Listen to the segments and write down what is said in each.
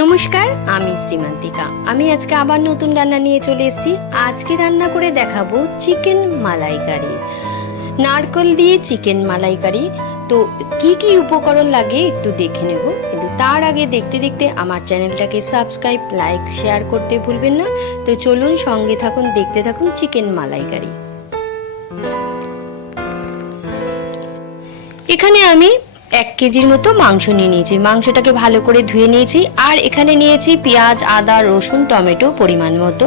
নমস্কার, আমি শ্রীমান্তিকা। আমি আজকে আবার নতুন রান্না নিয়ে চলে এসেছি। আজকে রান্না করে দেখাবো চিকেন মালাইকারি, নারকেল দিয়ে চিকেন মালাইকারি। তো কি কি উপকরণ লাগে একটু দেখে নেব, কিন্তু তার আগে দেখতে দেখতে আমার চ্যানেলটাকে সাবস্ক্রাইব, লাইক, শেয়ার করতে ভুলবেন না। তো চলুন, সঙ্গে থাকুন, দেখতে থাকুন চিকেন মালাইকারি। এখানে আমি 1 কেজির মতো মাংস নিয়ে নিয়েছি। মাংসটাকে ভালো করে ধুয়ে নিয়েছি। আর এখানে নিয়েছি পেঁয়াজ, আদা, রসুন, টমেটো পরিমাণ মতো,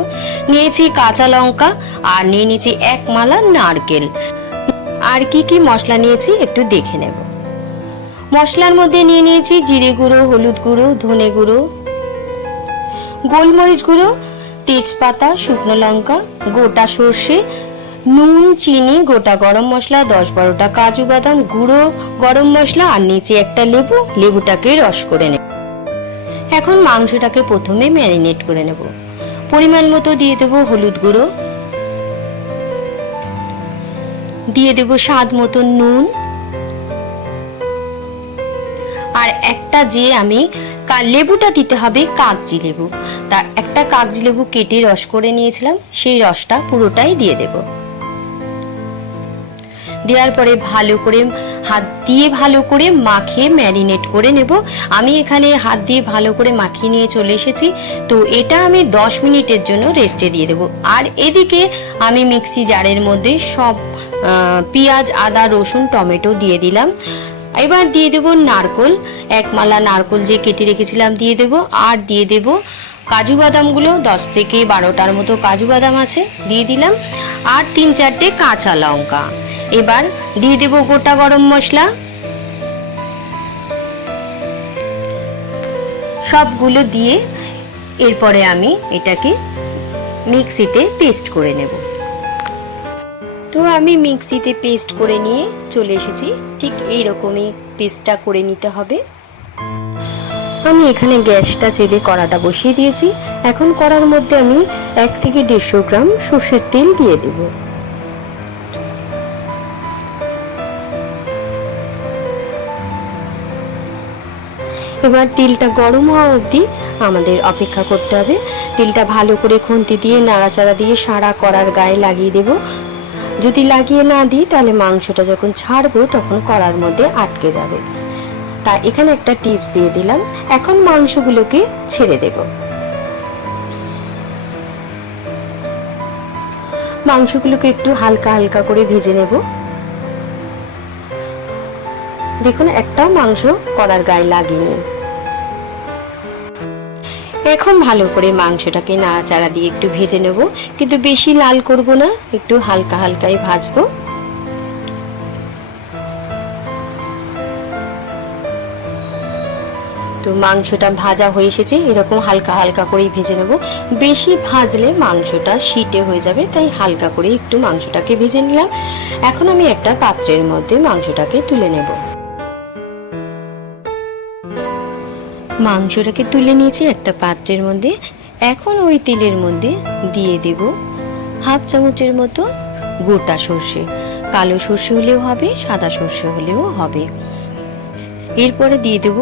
নিয়েছি কাঁচা লঙ্কা, আর নিয়ে নিয়েছি 1 মালা নারকেল। আর কি কি মশলা নিয়েছি একটু দেখে নেব। মশলার মধ্যে নিয়ে নিয়েছি জিরে গুঁড়ো, হলুদ গুঁড়ো, ধনে গুঁড়ো, গোলমরিচ গুঁড়ো, তেজপাতা, শুকনো লঙ্কা, গোটা সর্ষে, নুন, চিনি, গোটা গরম মশলা, 10-12টা কাজু বাদাম, গুঁড়ো গরম মশলা, আর নিচে একটা লেবু। লেবুটাকে রস করে নেব। এখন মাংসটাকে প্রথমে ম্যারিনেট করে নেব। পরিমাণ মতো দিয়ে দেব হলুদ গুঁড়ো, দিয়ে দেব স্বাদ মতো নুন, আর একটা যে আমি লেবুটা দিতে হবে কাগজি লেবু। তা একটা কাগজি লেবু কেটে রস করে নিয়েছিলাম, সেই রসটা পুরোটাই দিয়ে দেব। দেওয়ার পরে ভালো করে হাত দিয়ে ভালো করে মাখিয়ে ম্যারিনেট করে নেব। আমি এখানে হাত দিয়ে ভালো করে মাখিয়ে নিয়ে চলে এসেছি। তো এটা আমি 10 মিনিটের জন্য রেস্টে দিয়ে দেব। আর এদিকে আমি মিক্সি জারের মধ্যে সব পেঁয়াজ, আদা, রসুন, টমেটো দিয়ে দিলাম। এবার দিয়ে দেব নারকেল, 1 মালা নারকেল যে কেটে রেখেছিলাম দিয়ে দেব। আর দিয়ে দেব কাজু বাদামগুলো, 10 থেকে 12টার মতো কাজু বাদাম আছে, দিয়ে দিলাম। আর 3-4টে কাঁচা লঙ্কা। এবার দিয়ে দেব গোটা গরম মশলা, সবগুলো দিয়ে এরপরে আমি এটাকে মিক্সিতে পেস্ট করে নেব। তো আমি মিক্সিতে পেস্ট করে নিয়ে চলে এসেছি। ঠিক এইরকমই পেস্টটা করে নিতে হবে। আমি এখানে গ্যাসটা জেলে কড়াটা বসিয়ে দিয়েছি। এখন কড়ার মধ্যে আমি 1 থেকে 150 গ্রাম সর্ষের তেল দিয়ে দেব। এবার তেলটা গরম হওয়া অবধি আমাদের অপেক্ষা করতে হবে। তেলটা ভালো করে খুন্তি দিয়ে নাড়াচাড়া দিয়ে সারা কড়ার গায়ে লাগিয়ে দেব। যদি লাগিয়ে না দিই তাহলে মাংসটা যখন ছাড়বো তখন কড়ার মধ্যে আটকে যাবে। তা এখানে একটা টিপস দিয়ে দিলাম। এখন মাংসগুলোকে ছেড়ে দেব। মাংসগুলোকে একটু হালকা হালকা করে ভেজে নেব। দেখুন, একটাও মাংস কড়ার গায়ে লাগেনি। এখন ভালো করে মাংসটাকে নাড়াচাড়া দিয়ে একটু ভেজে নেব, কিন্তু বেশি লাল করব না, একটু হালকা হালকাই ভাজবো। তো মাংসটা ভাজা হয়ে এসেছে, এরকম হালকা হালকা করেই ভেজে নেব। বেশি ভাজলে মাংসটা শীটে হয়ে যাবে, তাই হালকা করে একটু মাংসটাকে ভেজে নিলাম। এখন আমি একটা পাত্রের মধ্যে মাংসটাকে তুলে নেব। মাংসটাকে তুলে নিয়েছি একটা পাত্রের মধ্যে। এখন ওই তেলের মধ্যে দিয়ে দেব 1/2 চামচের মতো গোটা সর্ষে। কালো সর্ষে হলেও হবে, সাদা সর্ষে হলেও হবে। এরপরে দিয়ে দেব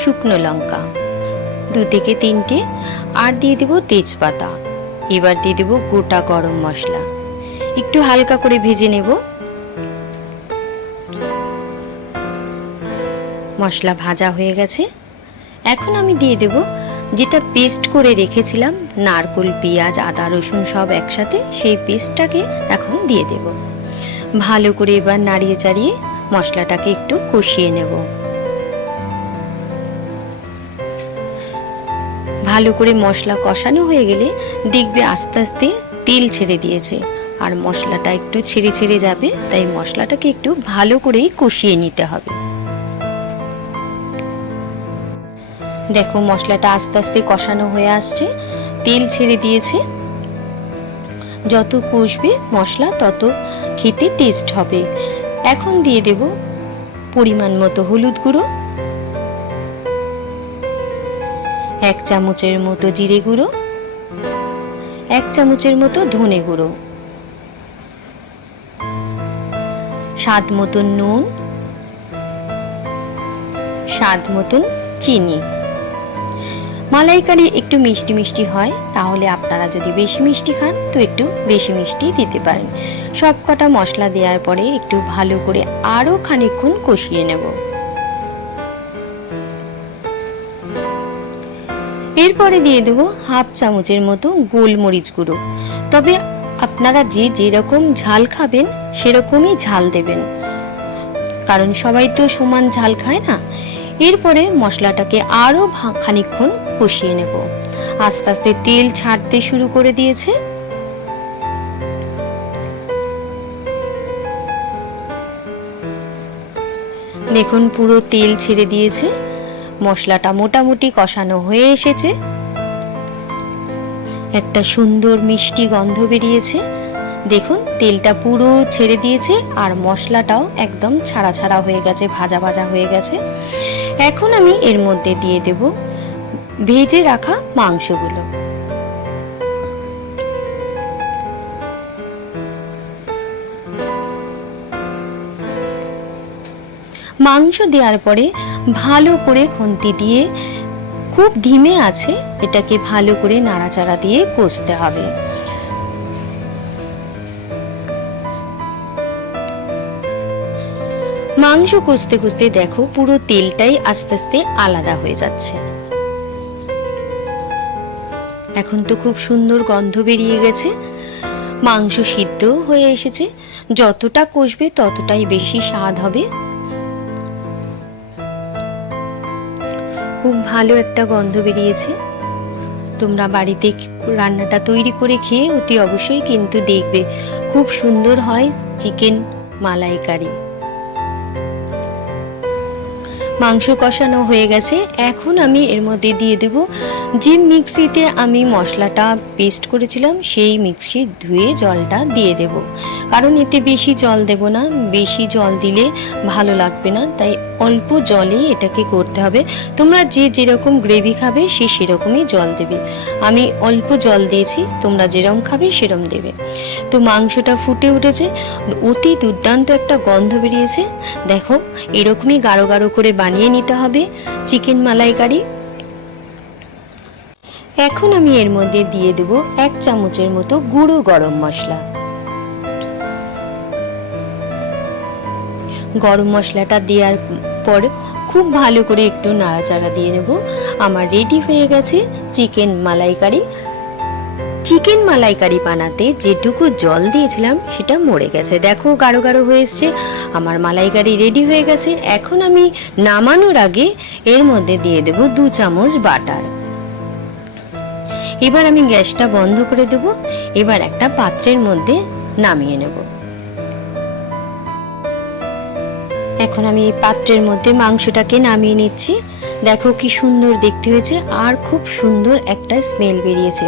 শুকনো লঙ্কা 2 থেকে 3টে, আর দিয়ে দেব তেজপাতা। এবার দিয়ে দেব গোটা গরম মশলা। একটু হালকা করে ভেজে নেব। মশলা ভাজা হয়ে গেছে। এখন আমি দিয়ে দেব যেটা পেস্ট করে রেখেছিলাম, নারকেল, পেঁয়াজ, আদা, রসুন সব একসাথে, সেই পেস্টটাকে এখন দিয়ে দেব। ভালো করে এবার নাড়িয়ে চাড়িয়ে মশলাটাকে একটু কষিয়ে নেব। ভালো করে মশলা কষানো হয়ে গেলে দেখবে আস্তে আস্তে তেল ছেড়ে দিয়েছে, আর মশলাটা একটু ছেড়ে ছেড়ে যাবে। তাই মশলাটাকে একটু ভালো করেই কষিয়ে নিতে হবে। দেখো, মশলাটা আস্তে আস্তে কষানো হয়ে আসছে, তেল ছেড়ে দিয়েছে। যত কষবে মশলা তত খেতে টেস্ট হবে। এখন দিয়ে দেব পরিমাণ মতো হলুদ গুঁড়ো, 1 চামচের মতো জিরে গুঁড়ো, 1 চামচের মতো ধনে গুঁড়ো, স্বাদ মতন নুন, স্বাদ মতন চিনি। মালাইকারি একটু মিষ্টি মিষ্টি হয়, তাহলে আপনারা যদি বেশি মিষ্টি খান তো একটু বেশি মিষ্টি দিতে পারেন। সব কটা মশলা দেওয়ার পরে একটু ভালো করে আরও খানিকক্ষণ কষিয়ে নেব। এরপরে দিয়ে দেবো হাফ চামচের মতো গোলমরিচ গুঁড়ো। তবে আপনারা যে যেরকম ঝাল খাবেন সেরকমই ঝাল দেবেন, কারণ সবাই তো সমান ঝাল খায় না। এরপরে মশলাটাকে আরো খানিকক্ষণ কষিয়ে নেব। আস্তে আস্তে তেল ছাড়তে শুরু করে দিয়েছে। দেখুন পুরো তেল ছেড়ে দিয়েছে, মশলাটা মোটামুটি কষানো হয়ে এসেছে, একটা সুন্দর মিষ্টি গন্ধ বেরিয়েছে। দেখুন তেলটা পুরো ছেড়ে দিয়েছে আর মশলাটাও একদম ছাড়া ছাড়া হয়ে গেছে, ভাজা ভাজা হয়ে গেছে। এখন আমি এর মধ্যে দিয়ে দেব ভেজে রাখা মাংসগুলো। মাংস দেওয়ার পরে ভালো করে খুন্তি দিয়ে খুব ধিমে আছে এটাকে ভালো করে নাড়াচাড়া দিয়ে কষতে হবে। মাংস কষতে কষতে দেখো পুরো তেলটাই আস্তে আস্তে আলাদা হয়ে যাচ্ছে। এখন তো খুব সুন্দর গন্ধ বেরিয়ে গেছে, মাংস সিদ্ধ হয়ে এসেছে। যতটা কষবে ততটাই বেশি স্বাদ হবে। খুব ভালো একটা গন্ধ বেরিয়েছে। তোমরা বাড়িতে রান্নাটা তৈরি করে খেয়ে অতি অবশ্যই কিন্তু দেখবে, খুব সুন্দর হয় চিকেন মালাইকারি। মাংস কষানো হয়ে গেছে। এখন আমি এর মধ্যে দিয়ে দেব যে মিক্সিতে আমি মশলাটা পেস্ট করেছিলাম, সেই মিক্সি ধুয়ে জলটা দিয়ে দেব। কারণ এতে বেশি জল দেব না, বেশি জল দিলে ভালো লাগবে না, তাই অল্প জলেই এটাকে করতে হবে। তোমরা যে যেরকম গ্রেভি খাবে সে সেরকমই জল দেবে। আমি অল্প জল দিয়েছি, তোমরা যেরকম খাবে সেরকম দেবে। তো মাংসটা ফুটে উঠেছে, অতি দুর্দান্ত একটা গন্ধ বেরিয়েছে। দেখো এরকমই গাঢ় গাঢ় করে বানিয়ে নিতে হবে চিকেন মালাইকারি। এখন আমি এর মধ্যে দিয়ে দেব 1 চামচের মতো গুঁড়ো গরম মশলা। গরম মশলাটা দেওয়ার পর খুব ভালো করে একটু নাড়াচাড়া দিয়ে নেব। আমার রেডি হয়ে গেছে চিকেন মালাইকারি। চিকেন মালাইকারি বানাতে যেটুকু জল দিয়েছিলাম সেটা মরে গেছে, দেখো গাঢ় গাঢ় হয়ে এসছে। আমার মালাইকারি রেডি হয়ে গেছে। এখন আমি নামানোর আগে এর মধ্যে দিয়ে দেব 2 চামচ বাটার। এবার আমি গ্যাসটা বন্ধ করে দেব। এবার একটা পাত্রের মধ্যে নামিয়ে নেব। এখন আমি এই পাত্রের মধ্যে মাংসটাকে নামিয়ে নিচ্ছি। দেখো কি সুন্দর দেখতে হয়েছে, আর খুব সুন্দর একটা স্মেল বেরিয়েছে,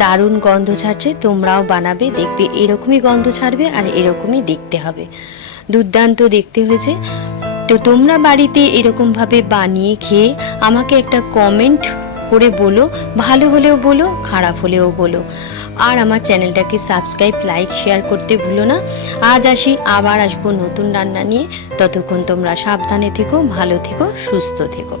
দারুণ গন্ধ ছাড়ছে। তোমরাও বানাবে, দেখবে এরকমই গন্ধ ছাড়বে আর এরকমই দেখতে হবে, দুর্দান্ত দেখতে হয়েছে। তো তোমরা বাড়িতে এরকম ভাবে বানিয়ে খেয়ে আমাকে একটা কমেন্ট করে বলো, ভালো হলেও বলো, খারাপ হলেও বলো। আর আমার চ্যানেলটাকে সাবস্ক্রাইব, লাইক, শেয়ার করতে ভুলো না। আজ আসি, আবার আসবো নতুন রান্না নিয়ে। ততক্ষণ তোমরা সাবধানে থেকো, ভালো থেকো, সুস্থ থেকো।